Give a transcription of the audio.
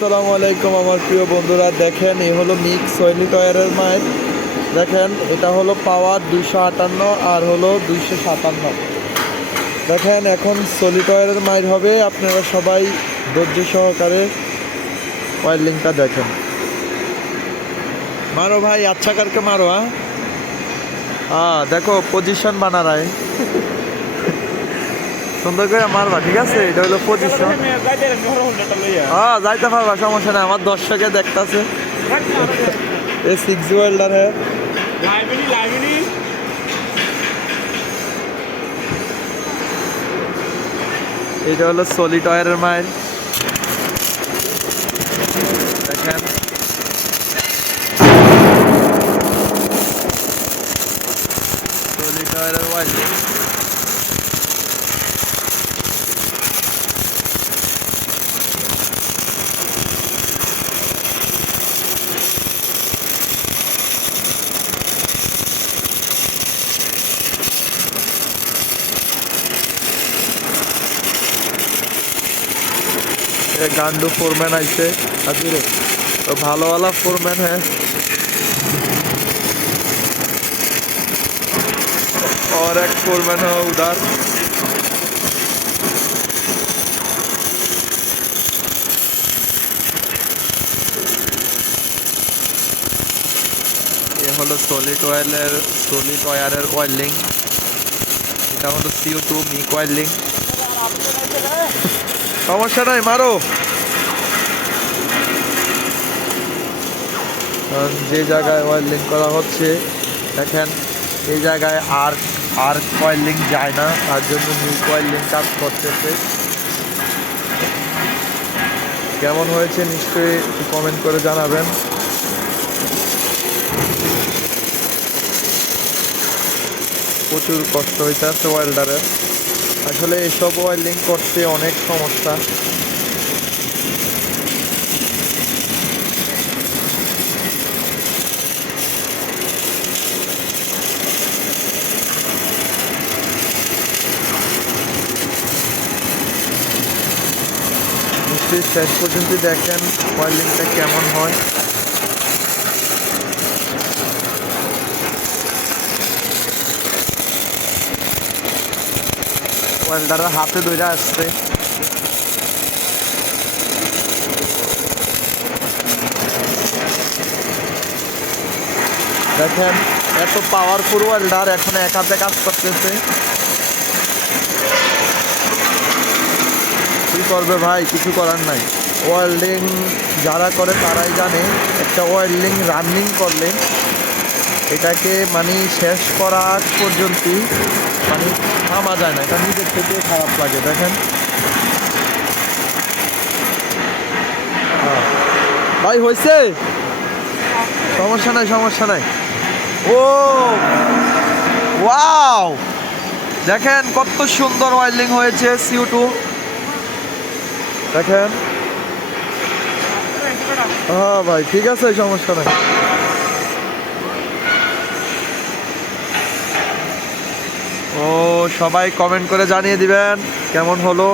আসসালামু আলাইকুম আমার প্রিয় বন্ধুরা, দেখেন এই হলো মিক্স সয়েলি টয়ারের মাইল দেখেন, এটা হলো পাওয়ার দুইশো আটান্ন আর হলো দুইশো সাতান্ন। দেখেন, এখন সলিটয়ারের মাইল হবে। আপনারা সবাই ধৈর্য সহকারে ওয়াইলিংটা দেখেন। মারো ভাই আচ্ছা কারকে মারো হ্যাঁ? হ্যাঁ দেখো পজিশন বানা রায় সুন্দর করে মারবা, ঠিক আছে? এটা হলো পজিশন হ্যাঁ যাইতে পারবা, সমস্যা নাই। আমার দর্শকে দেখতাছে। এ সিক্স ওয়েল্ডার হ্যাঁ এটা হলো সলিড ওয়ারের মাইল। দেখেন। সলিড ওয়ারের ওয়াইল गांडू फोरमैन ऐसे अभी तो भालो वाला फोरमैन है और एक फोरमैन है उधर ये হলো সলিড অয়েলের সলিড ওয়ারের ওয়েল্ডিং এটা হলো সিও টু মিক ওয়েল্ডিং সমস্যা নাই, মারো। কারণ যে জায়গায় ওয়েল্ডিং করা হচ্ছে, দেখেন, এই জায়গায় আর আর ওয়েল্ডিং যায় না, তার জন্য নিউ ওয়েল্ডিং কাজ করতেছে। কেমন হয়েছে নিশ্চয়ই কমেন্ট করে জানাবেন। প্রচুর কষ্ট হইতে আছে ওয়েল্ডারের আসলে এসব ওয়েল্ডিং করতে অনেক সমস্যা। শেষ পর্যন্ত দেখেন ওয়েল্ডিংটা কেমন হয়। ওয়েল্ডারের হাতে ধরে আসছে। দেখেন, এত পাওয়ারফুল ওয়েল্ডার এখন এক হাতে কাজ করতেছে। কি করবে ভাই? কিছু করার নাই। ওয়েল্ডিং যারা করে তারাই জানে, একটা ওয়েল্ডিং রানিং করলে এটাকে মানে শেষ করা আগ পর্যন্তই মানে থামা যায় না, এটা নিজের থেকে খারাপ লাগে, দেখেন। হ্যাঁ। ভাই হয়েছে সমস্যা নাই সমস্যা নাই। ও, ওয়াও! দেখেন, কত সুন্দর ওয়াইল্ডিং হয়েছে সিউ টু দেখেন। হ্যাঁ ভাই, ঠিক আছে, সমস্যা নাই। ও সবাই কমেন্ট করে জানিয়ে দিবেন কেমন হলো?